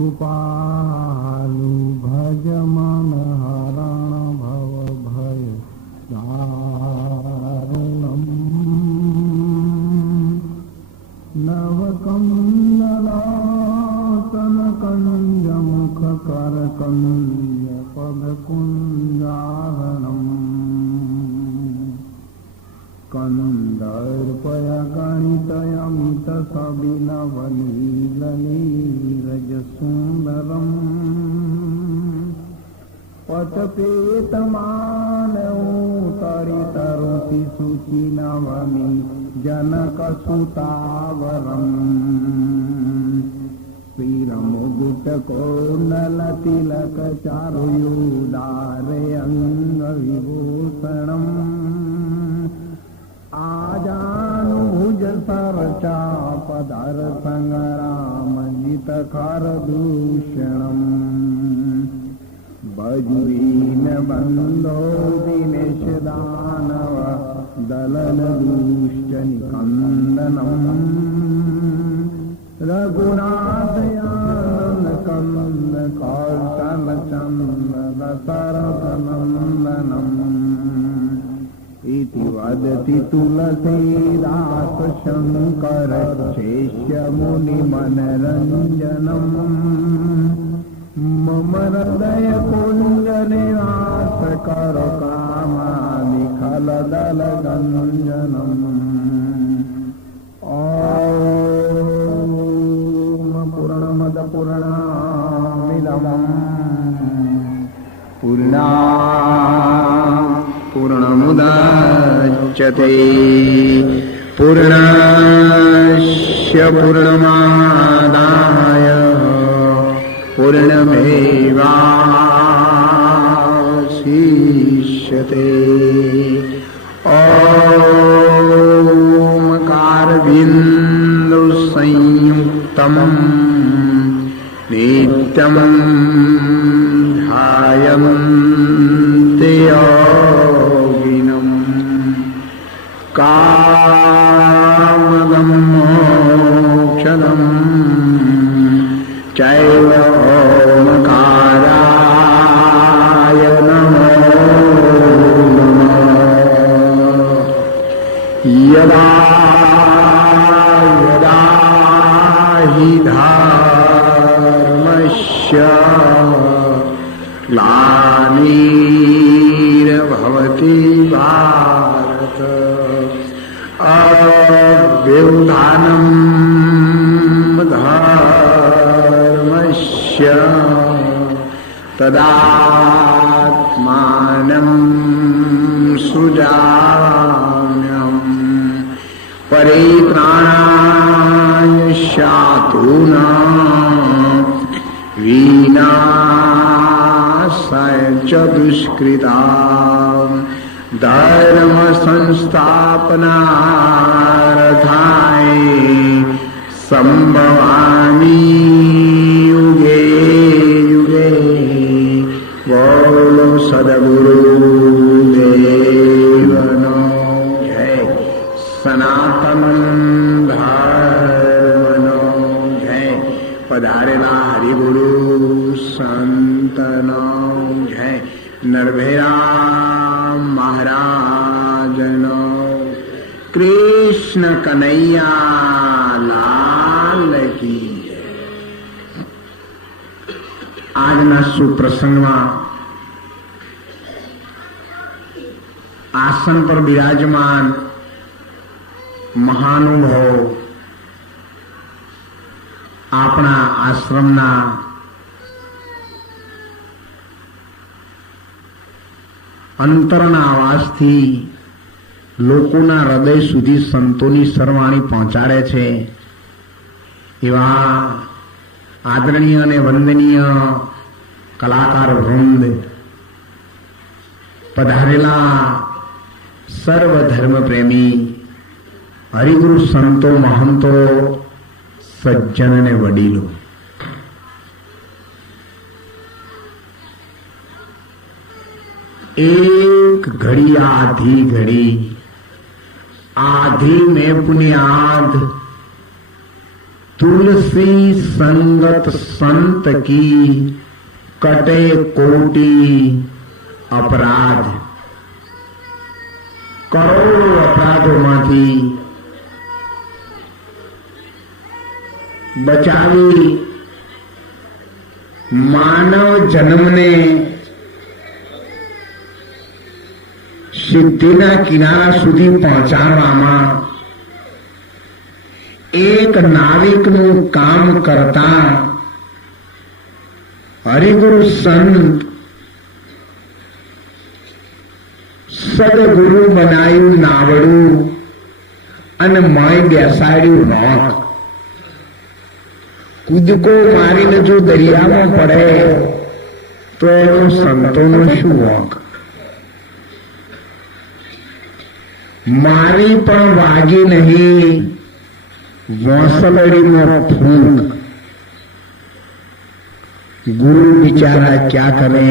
कृपालु भज मन हरण भव भय दारुणम् नवकमलासन कंज मुख कर कंज पद कुंजारणम् कंदर्पय गणितयमित सविनवनीलनीरज सुंदरम् पटपेतमानौतरितरुति शुचि नवमी जनकसुतावरम् श्रीरमुकुटकोनलतिलक चारुयुदारे अंगविभूषणम् आजानुभुज सरचापधर संग्रामजित खरदूषणम् बजुरीन बंदो दिनेश दानव दलन दुष्ट निकंदनम् रघुनाथयानंद कंद कौशल चंद दशरथ नंदनम् इति वदति तुलसीदास शंकर शेष्य मुनि मनरंजनम् मम हृदय कुंज निवास करो कामादि खलदल गंजनम् ओम पूर्णमद पूर्णमिदम् पूर्णमुदच्यते पूर्णस्य पूर्णमादाय पूर्णमेवावशिष्यते। ॐ कारबिन्दु संयुक्तं नित्यं ध्यायन्ते योगिनम् कामदं मोक्षदं चैव ओंकाराय नमो नमः। यदा यदा हि धर्मस्य ग्लानिर्भवति भारत अभ्युत्थानं धर्मस्य तदात्मानं सृजाम्यहम् परित्राणाय साधूनां विनाशाय च दुष्कृतां धर्म संस्थापनार्थाय संभवामि युगे युगे। बोलो सद्गुरुदेवनो जय, सनातन धर्मनो जय, पधारेला हरिगुरु संतनो जय, नरभैरा महाराजनो कृष्ण कन्हैया लाल की। આજના સુપ્રસંગમાં આસન પર બિરાજમાન મહાનુભાવો આપણા આશ્રમના અંતરના અવાજથી લોકોના હૃદય સુધી સંતોની સરવાણી પહોંચાડે છે એવા આદરણીય અને વંદનીય કલાકાર વૃંદ, પધારેલા સર્વ ધર્મ પ્રેમી હરિગુરુ સંતો મહંતો સજ્જન અને વડીલો, एक घड़ी आधी घड़ी आधी में पुण्याध तुलसी संगत संत की कटे कोटि अपराध. કરોડો અપરાધોમાંથી બચાવી માનવ જન્મને સિદ્ધિના કિનારા સુધી પહોંચાડવામાં એક નાવિકનું કામ કરતા હરિગુરુ સંત સદગુરુ બનાવ્યું નાવડું અને મય બેસાડ્યું રોક. કૂદકો મારીને જો દરિયામાં પડે તો એનો સંતોનો શું વોક. મારી પણ વાગી નહીં વોંસલડીનો ફૂંક. ગુરુ બિચારા ક્યાં કરે,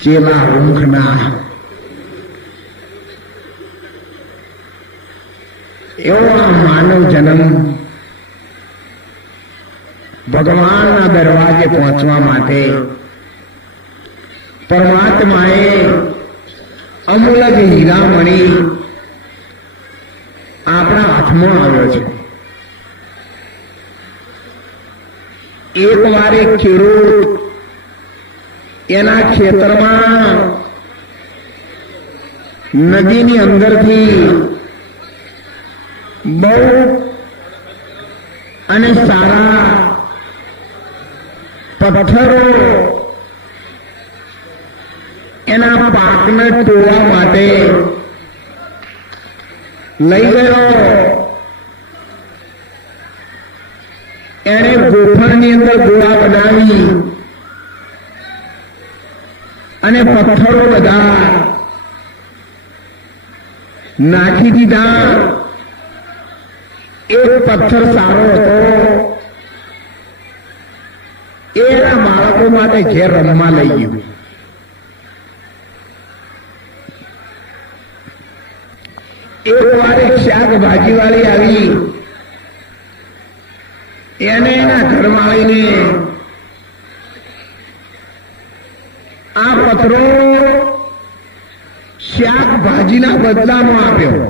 ચેલા ઊંઘના. એવો આ માનવ જન્મ ભગવાનના દરવાજે પહોંચવા માટે પરમાત્માએ અમૂલક હીરામણી આપણા હાથમાં આવ્યો છે. એક વાર એક ખેડૂત એના ખેતરમાં નદીની અંદરથી બહુ અને સારા પથ્થરો એના પાકને ટોળવા માટે લઈ ગયો. એણે ગોફણની અંદર ગોળા બનાવી અને પથ્થરો બધા નાખી દીધા. એક પથ્થર સારો હતો, એના બાળકો માટે ઘેર રમવા લઈ ગયું. એક વાર એક શાકભાજી વાળી આવી, એને એના ઘરવાળીને આ પથરો શાકભાજીના બદલામાં આપ્યો.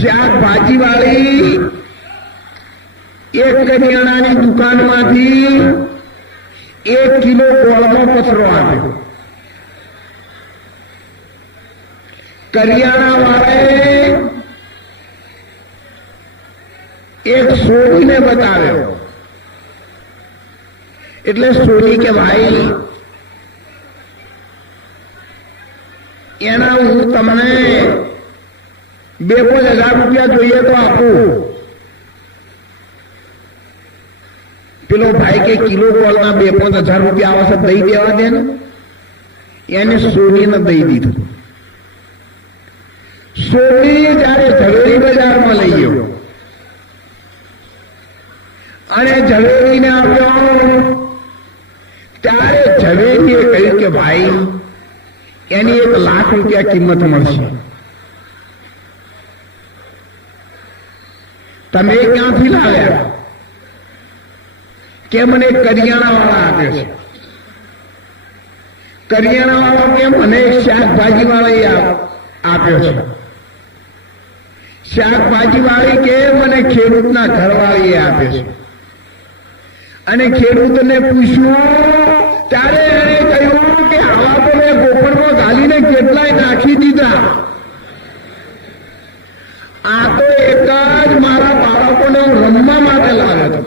શાકભાજી વાળી એક કરિયાણાની દુકાનમાંથી 1 કિલો ગોળનો પથરો આપ્યો. કરિયાણા વાળાએ એક સોનીને બતાવ્યો. એટલે સોની કે ભાઈ એના હું તમને 2,000 રૂપિયા જોઈએ તો આપું. પેલો ભાઈ કે કિલો ગોળના 2,000 રૂપિયા આવશે, દઈ દેવા દે ને. એને સોનીને દઈ દીધું. સોની જયારે ઝવેરી બજારમાં લઈ ગયો અને ઝવેરીને આપ્યો, ત્યારે ઝવેરીએ કહ્યું કે ભાઈ એની 1 લાખ રૂપિયા કિંમત મળશે. તમે ક્યાંથી લાવ્યા? કે મને કરિયાણા વાળા આપે છે. કરિયાણા વાળો કે મને શાકભાજી વાળા આપ્યો છે. શાકભાજી વાળી કે મને ખેડૂતના ઘરવાળીએ આપે છે. અને ખેડૂતને પૂછ્યું ત્યારે એને કહ્યું કે આવા તો મેં ગોફણમાં ગાલીને કેટલાય નાખી દીધા. આ તો એક જ મારા બાળકોને રમવા માટે લાવ્યો હતો.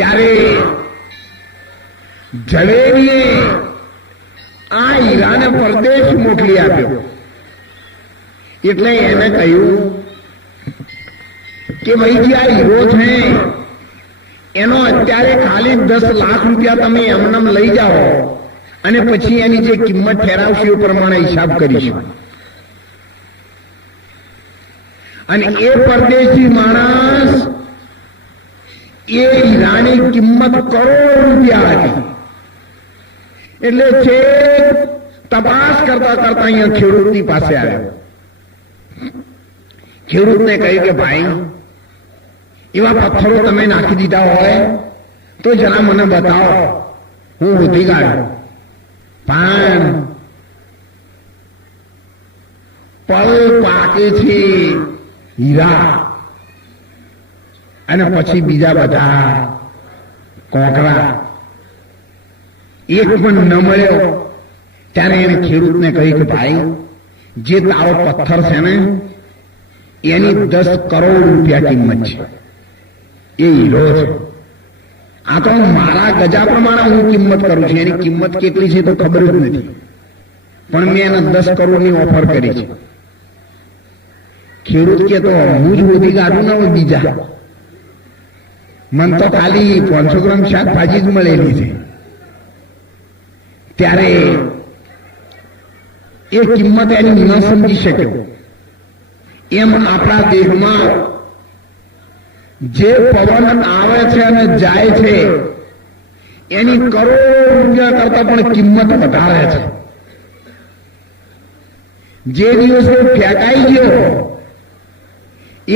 ત્યારે ઝવેરીએ આ હીરાને પરદેશ મોકલી આપ્યો. એટલે એને કહ્યું કે ભાઈ જે આ હીરો છે એનો અત્યારે ખાલી 10 લાખ રૂપિયા તમે એમનેમ લઈ જાઓ અને પછી એની જે કિંમત ઠેરાવશે એ પ્રમાણે હિસાબ કરીશું. અને એ પરદેશી માણસ એ હીરાની કિંમત કરોડ રૂપિયા હતી. એટલે છે તપાસ કરતા કરતા અહીંયા ખેડૂતની પાસે આવ્યો. ખેડૂતને કહ્યું કે ભાઈ એવા પથ્થરો તમે નાખી દીધા હોય તો જરા મને બતાવો, હું શોધી કાઢું. પણ પલ પાકે છે હીરા અને પછી બીજા બધા કોકરા, એક પણ ન મળ્યો. ત્યારે એને ખેડૂતને કહ્યું કે ભાઈ જે તારો પથ્થર છે ને એની 10 કરોડ રૂપિયા કિંમત છે, એ હીરો છે. આ તો મારા ગજા પ્રમાણે હું કિંમત કરું છું, એની કિંમત કેટલી છે તો ખબર જ નથી, પણ મેં એને 10 કરોડની ઓફર કરી છે. ખેડૂત કે તો હું જ શોધી કાઢું ને બીજા, મને તો ખાલી 500 ગ્રામ શાકભાજી જ મળેલી છે. ત્યારે એ કિંમત એની ન સમજી શક્યો. એમ આપણા દેહમાં જે પવન આવે છે અને જાય છે એની કરોડ રૂપિયા કરતા પણ કિંમત વધારે છે. જે દિવસે ફેંકાઈ ગયો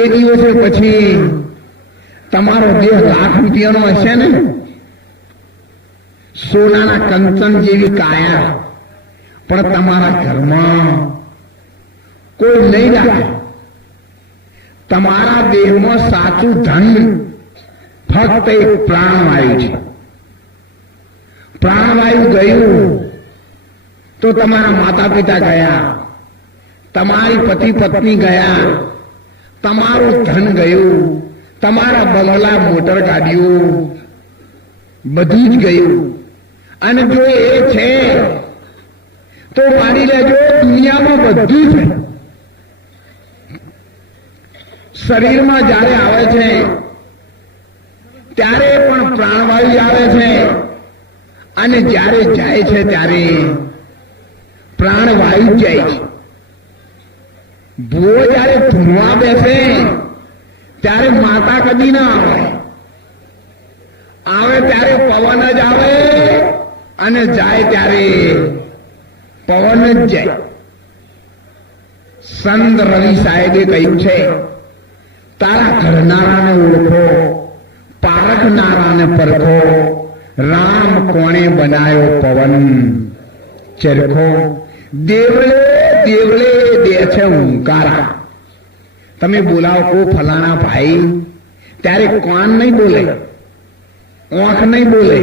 એ દિવસે પછી તમારો દેહ લાખ રૂપિયાનો હશે ને, સોનાના કંચન જેવી કાયા, પણ તમારા ઘરમાં કોઈ નહીં રાખે. તમારા દેહમાં સાચું ધન ફક્ત એક પ્રાણવાયુ છે. પ્રાણવાયુ ગયું તો તમારા માતા પિતા ગયા, તમારી પતિ પત્ની ગયા, તમારું ધન ગયું, તમારા બંગલા મોટર ગાડીઓ બધું જ ગયું. અને જો એ છે તો માની લેજો દુનિયામાં બધું છે. શરીરમાં જ્યારે આવે છે ત્યારે પણ પ્રાણવાયુ આવે છે, અને જ્યારે જાય છે ત્યારે પ્રાણવાયુ જાય છે. ભૂવો જ્યારે ધૂણવા બેસે ત્યારે માતા કદી ના આવે ત્યારે પવન જ આવે, અને જાય ત્યારે પવન જ જાય. સંત રવિ સાહેબે કહ્યું છે, તારા ઘરનારાને ઓળખો, પારખનારાને પરખો, રામ કોણે બનાયો પવન ચરખો, દેવળે દેવળે દે છે હુંકારા. તમે બોલાવો કો ફલાણા ભાઈ, ત્યારે કોણ નહીં બોલે, આંખ નહીં બોલે,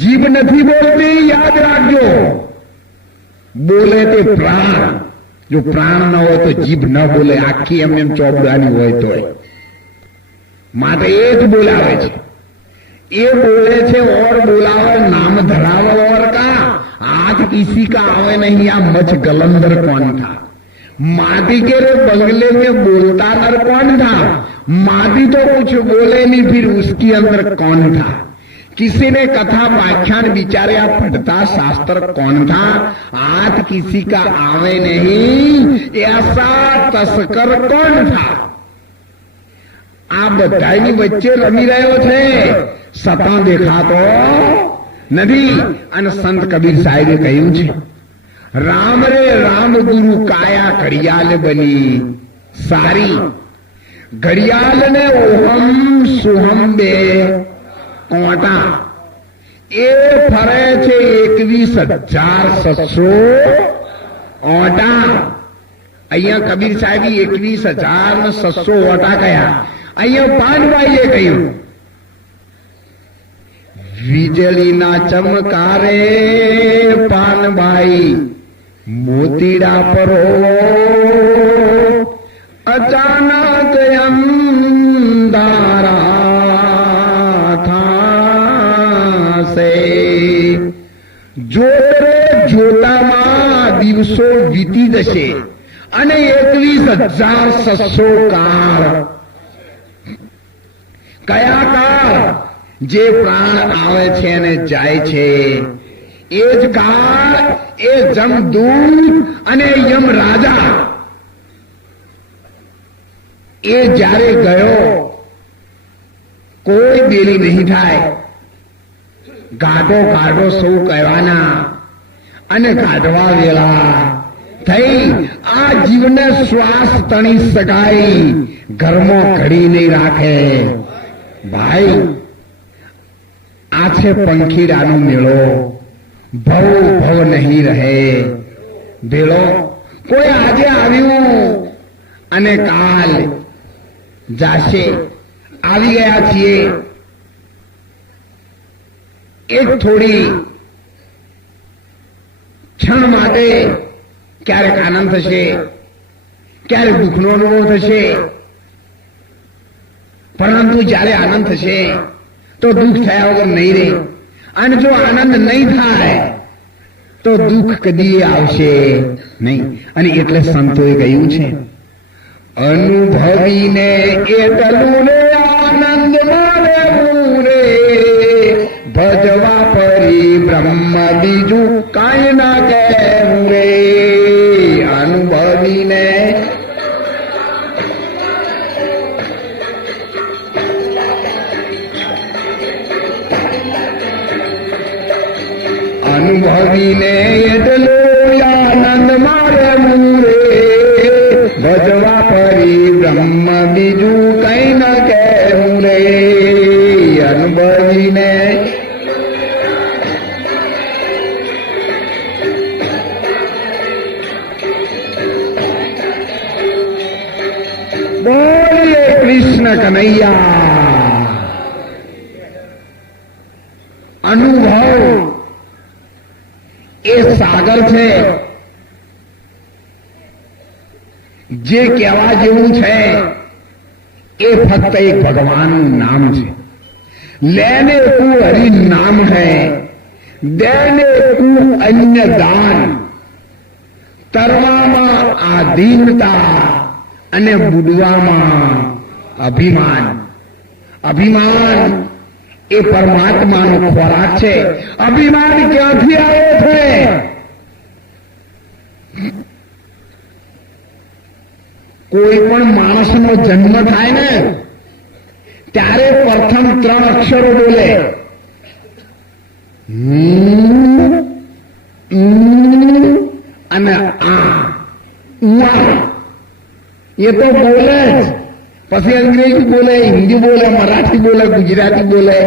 જીભ નથી બોલતી, યાદ રાખજો. બોલે તે પ્રાણ. જો પ્રાણ ન હોય તો જીભ ન બોલે, આખી એમ ચોપડાની હોય તો માટે એ જ બોલાવે છે. એ બોલે છે और बोलावे नाम धरावे और का हाथ किसी का आवे नहीं, या मच गलंदर कौन था. माटी के बंगले में बोलता नर कौन था. माटी तो कुछ बोले नहीं, फिर उसके अंदर कौन था. किसी ने कथा व्याख्यान विचार्या पढ़ता शास्त्र कौन था. हाथ किसी का आवे नहीं, ऐसा तस्कर कौन था. આ બધાની વચ્ચે રમી રહ્યો છે, સતા દેખાતો નથી. અને સંત કબીર સાહેબે કહ્યું છે, રામ રે રામ ગુરુ કાયા ઘડિયાળ બની સારી. ઘડિયાળ ને ઓહમ સુહમ બે કોટા, એ ફરે છે 21,600 ઓટા. અહીંયા કબીર સાહેબે 21,600 ઓટા કયા. અહીંયા પાનભાઈએ કહ્યું, વીજળીના ચમકારે પાનભાઈ મોતીડા પરો, અચાનક અંધારા થાશે. જોતરે જોતામાં દિવસો વીતી જશે, અને 21,600 કાળ. કયા કાળ? જે પ્રાણ આવે છે અને જાય છે એ જ કાળ. એ જમદૂત અને યમ રાજા એ જ્યારે ગયો કોઈ બેલી નહીં થાય. ગાઢો ગાઢો સૌ કહેવાના, અને કાઢવા વેળા થઈ આ જીવને શ્વાસ તણી શકાય, ઘરમાં ઘડી નહીં રાખે. ભાઈ આ છે પંખીડાનો મેળો, ભવ ભવ નહીં રહે ભેળો. કોઈ આજે આવ્યું અને કાલ જાશે. આવી ગયા છીએ, એક થોડી ક્ષણ માટે ક્યારેક આનંદ થશે, ક્યારેક દુઃખનો અનુભવ થશે, પરંતુ જ્યારે આનંદ થશે તો દુઃખ થયા વગર નહીં રહે. અને જો આનંદ નહીં થાય તો દુઃખ કદી આવશે નહીં. અને એટલે સંતોએ કહ્યું છે, અનુભવીને એટલું રે આનંદ મળે રે, ભજવા પરી બ્રહ્મ બીજું કાંઈ ના કહેવું રે. અનુભવીને અનુભવીને એટલો આનંદ મારે મુરે, ભજવા પરી બ્રહ્મ બીજું કઈ ન કહેવું રે. અનુભવીને બોલીએ કૃષ્ણ કનૈયા. અનુભવ એ સાગર છે, જે કહેવા જેવું છે એ ફક્ત એક ભગવાનનું નામ છે. લેને કુ હરિ નામ है, દેને કુ અન્ય દાન. તરવામાં આધીનતા અને બુડવામાં અભિમાન. અભિમાન એ પરમાત્માનો ખોરાક છે. અભિમાન ક્યાંથી આવે છે? કોઈ પણ માણસનો જન્મ થાય ને ત્યારે પ્રથમ 3 અક્ષરો બોલે, અને આ એ તો બોલે જ. પછી અંગ્રેજી બોલે, હિન્દી બોલે, મરાઠી બોલે, ગુજરાતી બોલે,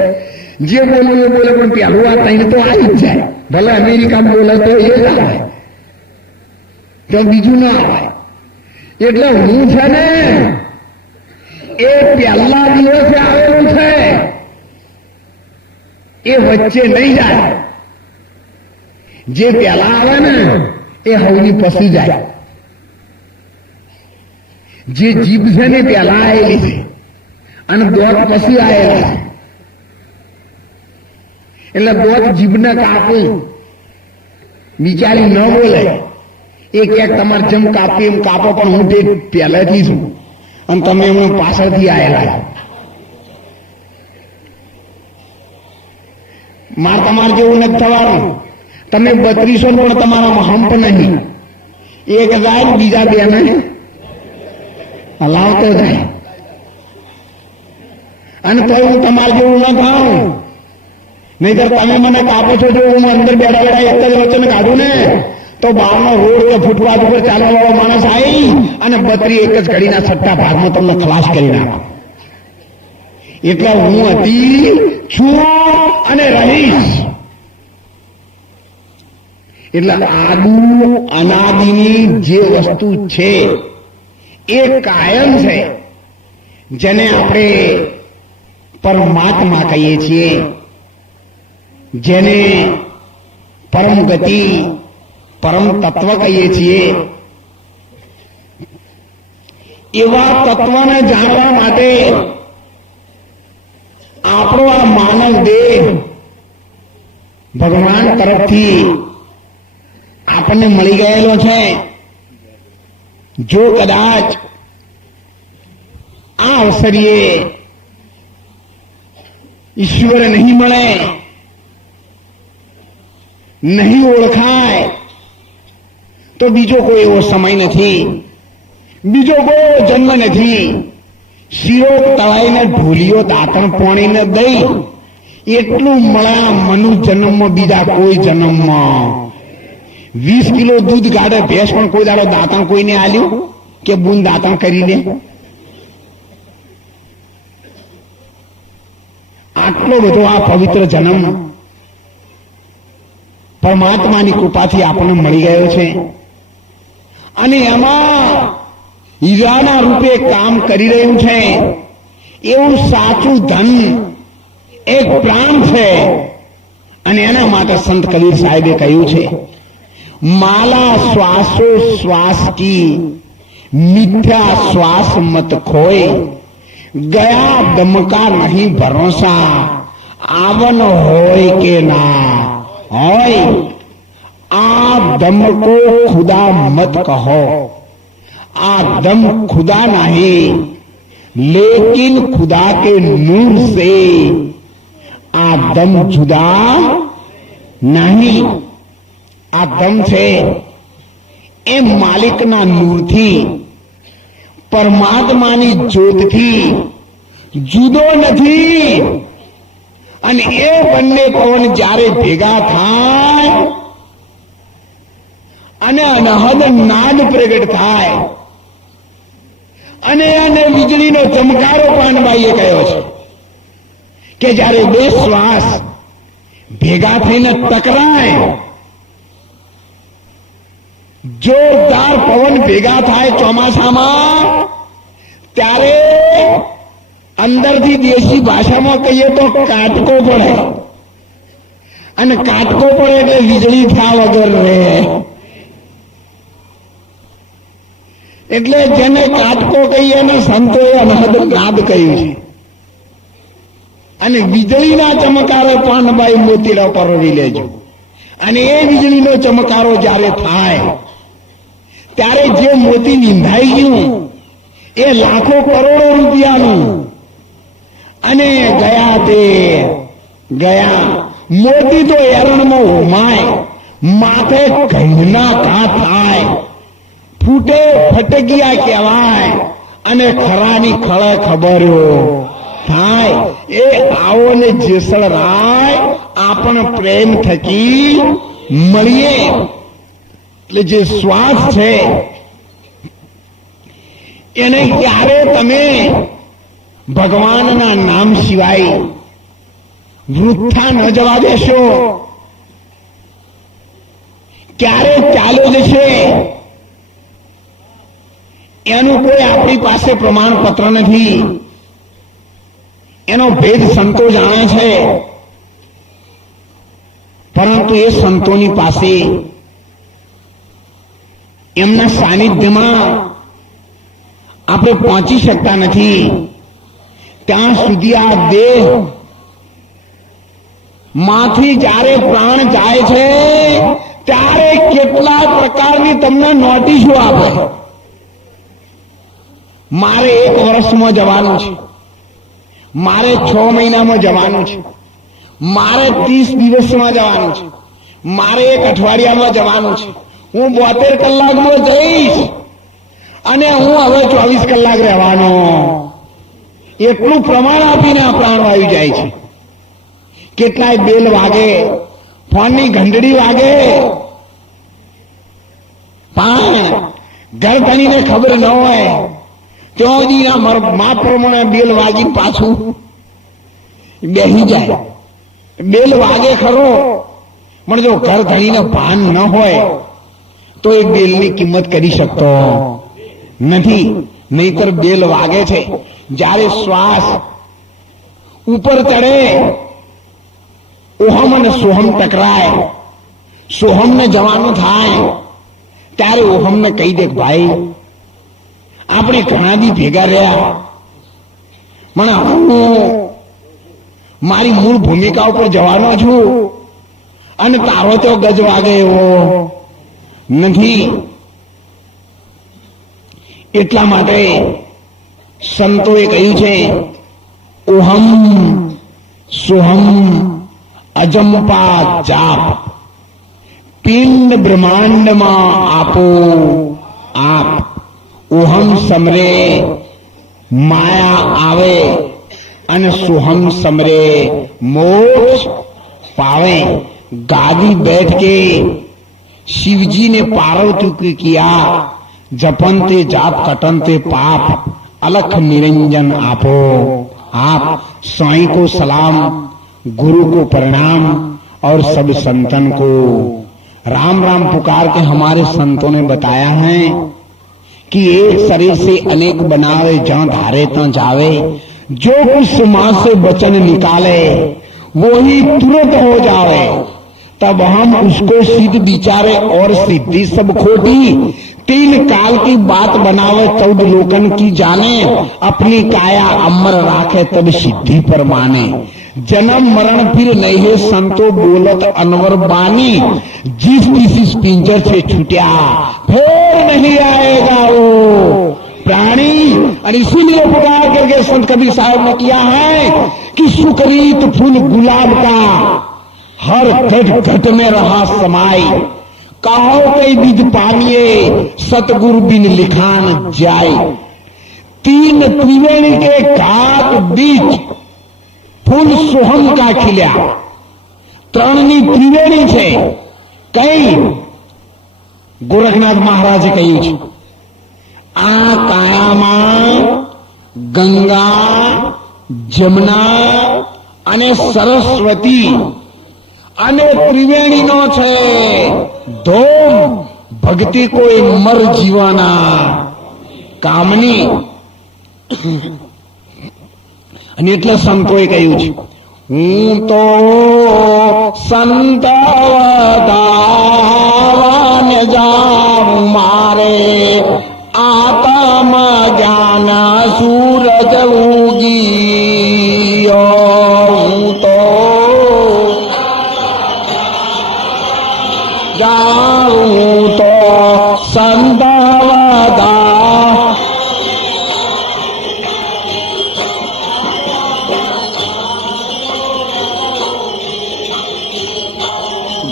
જે બોલવું એ બોલે, પણ પહેલું આ 3 તો આવી જ જાય. ભલે અમેરિકામાં બોલે તો એ જ આવે, તો બીજું ના આવે. એટલે હું છે ને એ પહેલા દિવસે આવેલું છે, એ વચ્ચે નહીં જાય. જે પહેલા આવે ને એ હવની પછી જાય. જે જીભ છે ને પહેલા આવેલી છે અને દોત પછી આવેલા. એટલે દોત જીભને કાપી બિચારી ન બોલે. એ ક્યાંક તમારે જેમ કાપી એમ કાપો, પણ હું તે પહેલાથી છું અને તમે એમને પાછળથી આવેલા. માર તમારે જેવું નથી થવાનું. તમે 3200 પણ તમારામાં હંપ નહીં. એક જાય બીજા 2 ને હલાવતો જાય. અને તો હું તમારે જેવું ન થાઉં. નહીતર તમે મને કાપો છો, જો હું અંદર બેઠા બેઠા એક જ વચન કાઢું ને તો બહારનો રોડ કે ફૂટપાથ ઉપર ચાલવા વાળો માણસ આવી અને 32 એક જ ઘડીના 6 ભાગમાં તમને ખલાસ કરી નાખો. એટલે હું હતી, છું અને રહીશ. એટલે આદુ અનાદિની જે વસ્તુ છે એ કાયમ છે, જેને આપણે પરમાત્મા કહીએ છીએ, જેને પરમ ગતિ પરમ તત્વ કહીએ છીએ. એવા તત્વને જાણવા માટે આપણો આ માનવ દેહ ભગવાન તરફથી આપણને મળી ગયેલો છે. જો કદાચ આ અવસરીએ ઈશ્વર નહીં મળે, નહીં ઓળખાય, તો બીજો કોઈ એવો સમય નથી, બીજો કોઈ જન્મ નથી. શીરો તળાઈને ઢોલિયો દાંતણ પોણીને દઈ એટલું મળ્યા મનુ જન્મમાં, બીજા કોઈ જન્મમાં 20 કિલો દૂધ ગાડે ભેંસ પણ કોઈ દાડો દાંતણ કોઈને આલ્યું કે બૂંદ દાંતણ કરીને? આટલો બધો આ પવિત્ર જન્મ પરમાત્માની કૃપાથી આપણને મળી ગયો છે અને એમાં હીરાના રૂપે કામ કરી રહ્યું છે એવું સાચું ધન એક પ્રાણ છે. અને એના માટે સંત કબીર સાહેબે કહ્યું છે, માલા શ્વાસો શ્વાસ કી મિથ્યા શ્વાસ મત ખોય, ગયા દમ કા નહીં ભરોસા, આવન હોય કે ના હોય, આ દમ को खुदा मत कहो, आ दम खुदा नहीं लेकिन खुदा के नूर से आ दम जुदा नहीं. આ દમ છે એ માલિકના નૂરથી, પરમાત્માની જ્યોતથી જુદો નથી. અને એ બંને પવન જ્યારે ભેગા થાય અને અનહદ નાદ પ્રગટ થાય અને વીજળીનો ચમકારો પાનબાઈએ કહ્યો છે કે જ્યારે બે શ્વાસ ભેગા થઈને ટકરાય, જોરદાર પવન ભેગા થાય ચોમાસામાં, ત્યારે અંદરથી દેશી ભાષામાં કહીએ તો કાટકો પડે, અને કાટકો પડે એટલે વીજળી થયા વગર રહે. એટલે જેને કાટકો કહીએ ને સંતોએ અનહદ નાદ કહ્યું છે. અને વીજળીના ચમકારો પાનબાઈ મોતીડા પરવી લેજો. અને એ વીજળીનો ચમકારો જ્યારે થાય ત્યારે જે મોતી નિંદાઈ ગયું એ લાખો કરોડો રૂપિયાનું, અને ગયા તે ગયા. મોતી તો એરણમાં હોમાય, માથે ઘંઘના ઘા થાય, ફૂટે ફટકિયા કહેવાય, અને ખરાની ખળે ખબર્યો થાય. એ આવો ને જેસલ રાય આપણ પ્રેમ થકી મળીએ. એટલે જે શ્વાસ છે એને ક્યારે તમે ભગવાનના નામ સિવાય વૃથા ન જવા દેશો. ક્યારે ચાલ્યો જશે એનું કોઈ આપણી પાસે પ્રમાણપત્ર નથી. એનો ભેદ સંતો જાણે છે, પરંતુ એ સંતોની પાસે એમના સાનિધ્યમાં આપણે પહોંચી શકતા નથી. ત્યાં સુધી આ દેહ માંથી જ્યારે પ્રાણ જાય છે ત્યારે કેટલા પ્રકારની તમને નોટિસો આપે. મારે 1 વર્ષમાં જવાનું છે, મારે 6 મહિનામાં જવાનું છે, મારે 30 દિવસમાં જવાનું છે, મારે 1 અઠવાડિયામાં જવાનું છે, હું 72 કલાકમાં જઈશ અને હું હવે 24 કલાક રહેવાનો. એટલું પ્રમાણ આપીને આ પ્રાણવાયુ જાય છે. કેટલાય બેલ વાગે, ફોનની ઘંટડી વાગે, પણ ઘર ધણીને ખબર ન હોય ત્યાં સુધીના માપ પ્રમાણે બેલ વાગી પાછું બેસી જાય. બેલ વાગે ખરો, પણ જો ઘર ધણીને ભાન ન હોય તો એ બેલની કિંમત કરી શકતો નથી. નહીતર બેલ વાગે છે. જ્યારે શ્વાસ ઉપર ચડે, ઓહમ અને સોહમ ટકરાય, સોહમને જવાનું થાય ત્યારે ઓહમને કહી દે, ભાઈ આપણે ઘણા દી ભેગા રહ્યા, પણ હું મારી મૂળ ભૂમિકા ઉપર જવાનો છું અને તારો તો ગજ વાગે એવો નથી. એટલા માટે સંતોએ કહ્યું છે, ઓહમ સોહમ અજંપા જાપ, પિંડ બ્રહ્માંડમાં આપો આપ. ઓહમ સમરે માયા આવે અને સોહમ સમરે મોક્ષ પાવે. ગાદી બેઠ કે शिवजी ने पार्वती को किया, जपनते जाप कटनते पाप, अलख निरंजन आपो। आप स्वाई को सलाम, गुरु को प्रणाम और सब संतन को राम राम पुकार के हमारे संतों ने बताया है कि एक शरीर से अनेक बनावे, जहां धारे तं जावे। जो कुछ मां से वचन निकाले वो ही तुरंत हो जावे। तब हम उसको सिद्ध विचारे और सिद्धि सब खोटी। 3 काल की बात बनावे, 14 लोकन की जाने। अपनी काया अमर राखे, तब सिद्धि पर माने। जन्म मरण फिर नहीं है, संतो बोलत अनवर बानी। जिस किसी पिंजर से छूटा फिर नहीं आएगा वो प्राणी। और इसीलिए पुकार करके संत कबीर साहब ने किया है कि सुकरीत फूल गुलाब का हर घट घट में रहा समाई। कहो कई विध पानिए, सतगुरु बिन लिखान जाए। 3 त्रिवेणी के घाट बीच फूल सोहम का खिल्या। 3 त्रिवेणी છે કઈ ગોરખનાથ મહારાજે કહ્યું છે, આ કાયામાં ગંગા, જમુના અને સરસ્વતી અને ત્રિવેણીનો છે ધોમ। ભક્તિ કોઈ મર જીવાના કામની। અને એટલે સંતોએ કહ્યું છે, હું તો સંત વધાવાને જાઉં, મારે આત્મ જ્ઞાન સૂરજ ઉગીયો। હું તો જાઉં તો સંત વધા।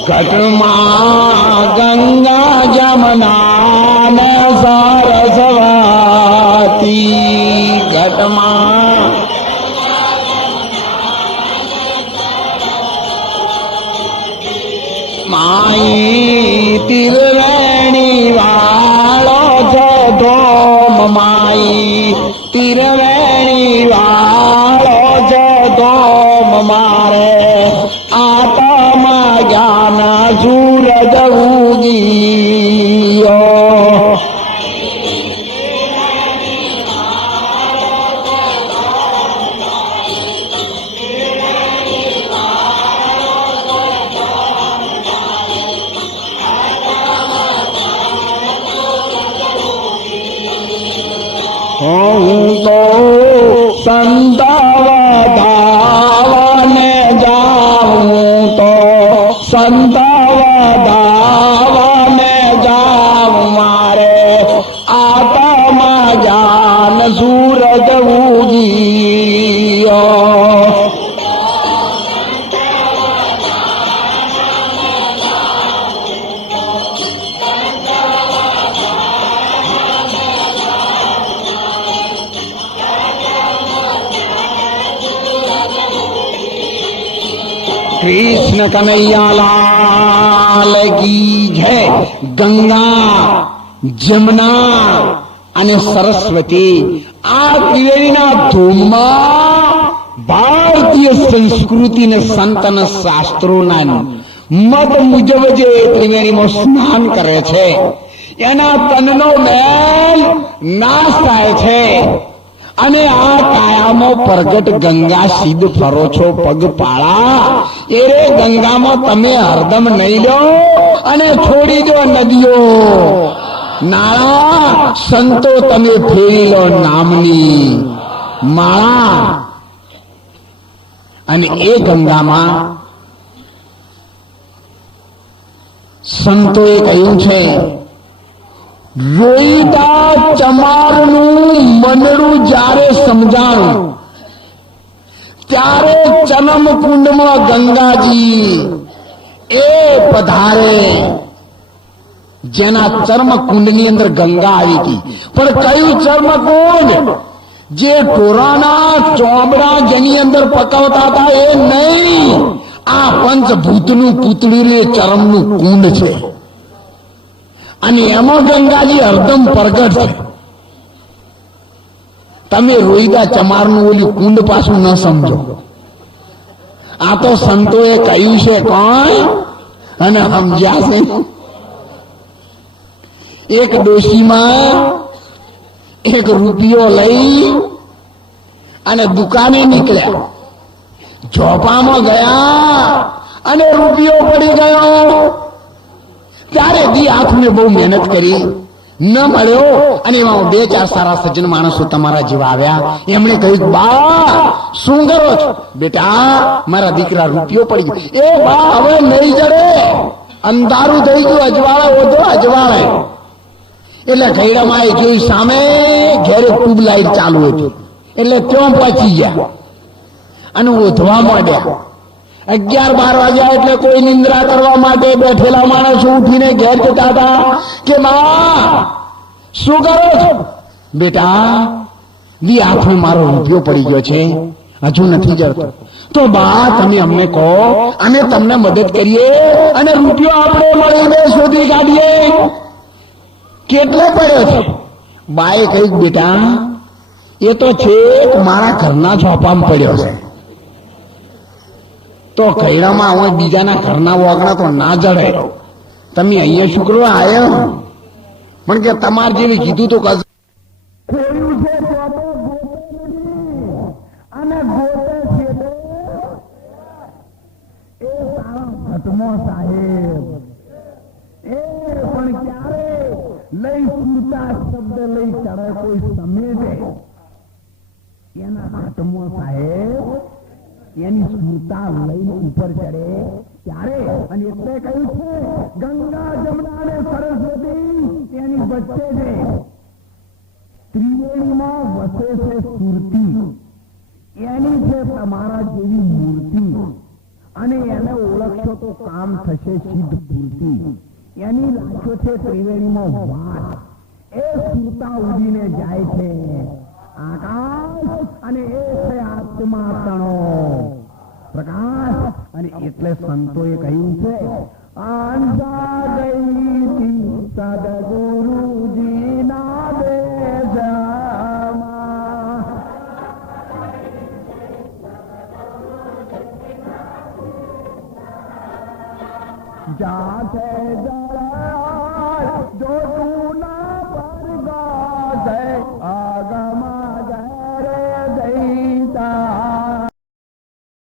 ઘટમાં ગંગા જમના ને સરસ્વતી। ઘટમાં માઈ તિરવેણી વાળો છે ધોમ। માઈ તિરવેણી વાળો છે ધોમ। મારે આત્મ જ્ઞાન સૂરજ ઉગીયો। હું તો સંત વધાવાને જાઉં તો સંત વધાવાને જાઉં। મારે આત્મ જ્ઞાન સૂરજ ઉગીયો। कृष्ण कन्हैया लाल की जय। गंगा, जमुना અને સરસ્વતી આ ત્રિવેણીના ધૂમમાં ભારતીય સંસ્કૃતિ ને સંત અને શાસ્ત્રોના મત મુજબ જે ત્રિવેણીમાં સ્નાન કરે છે એના તનનો મેલ નાશ થાય છે। અને આ કાયામાં પ્રગટ ગંગા સીધ ફરો છો પગપાળા। એ રે ગંગામાં તમે હરદમ નહીં લો અને છોડી દો નદીઓ નાળા। સંતો તમે ફેરી લો નામની માળા। અને એ ગંગામાં સંતોએ કહ્યું છે, રોઈતા ચમારનું મનડું જ્યારે સમજાણું ત્યારે ચનમ કુંડમાં ગંગાજી એ પધારે। જેના ચર્મકુંડની અંદર ગંગા આવી ગઈ, પણ કયું ચર્મકુંડ? જે ઢોરાના ચોબડા જેની અંદર પકવતા હતા એ નહીં, આ પંચભૂતનું પૂતળીનું ચરમનું કુંડ છે। અને એમાં ગંગાજી હરદમ પ્રગટ છે. તમે રોઈદા ચમારનું ઓલું કુંડ પાછું ન સમજો. આ તો સંતોએ કહ્યું છે કોણ અને સમજ્યા છે. એક ડોશીમાં એક રૂપિયો લઈ અને દુકાને નીકળ્યા. ઝોપામાં ગયા અને રૂપિયો પડી ગયો. ત્યારે દી હાથને બહુ મહેનત કરી, ન મળ્યો. અને એમાં 2-4 સારા સજ્જન માણસો તમારા જેવા આવ્યા. એમણે કહ્યું, બા શું કરો છો? બેટા મારા દીકરા રૂપિયો પડી ગયો. એ બા હવે નહીં જડે, અંધારું થઈ ગયું, અજવાળે ઓધો અજવાળે. એટલે ઘેડામાં જોઈ સામે ઘેરે ટ્યુબલાઇટ ચાલુ હતી. એટલે ત્યાં પહોંચી ગયા અને ઓધવા માંડ્યા. 11-12 વાગ્યા એટલે કોઈ નિંદ્રા કરવા માટે બેઠેલા માણસો ઉઠીને ઘેર જતા હતા કે માં શું કરો છો? બેટા દી હાથમાં મારો રૂપિયો પડી ગયો છે, હજુ નથી જડતો. તો બા તમે અમને કહો, અમે તમને મદદ કરીએ અને રૂપિયો આપણે મળીને શોધી કાઢીએ. કેટલો પડ્યો છે? બાએ કહ્યું, બેટા એ તો છેક મારા ઘરના છોપામાં પડ્યો છે. તો કૈડામાં હવે બીજાના ઘરના વગણા તો ના જડે. તમે અહીંયા શું કરવા આવ્યા? પણ કે તમારે જેવી કીધું તો અને ગોતે છે એ તારા ભટમો સાહેબ. એ પણ ક્યારે લઈ સુરતા શબ્દ લઈ ચડે કોઈ સમેટે એના ભટમો સાહેબ એની સુરતા લઈને ઉપર ચડે ત્યારે. અને એટલે કહ્યું છે ગંગા જમના અને સરસ્વતી એની વચ્ચે છે. ત્રિવેણીમાં વસે છે સુરતી, એની છે તમારા જેવી મૂર્તિ. અને એને ઓળખશો તો કામ થશે સિદ્ધ પૂર્તિ. એની લાખો છે ત્રિવેણીમાં વાત. એ સુરતા ઉડીને જાય છે આકાશ અને એ છે આત્મા તણો પ્રકાશ. અને એટલે સંતોએ કહ્યું છે આંધા ગઈ સદગુરુજી ના દેશમાં જાતે જળાય જો તું ના પરગા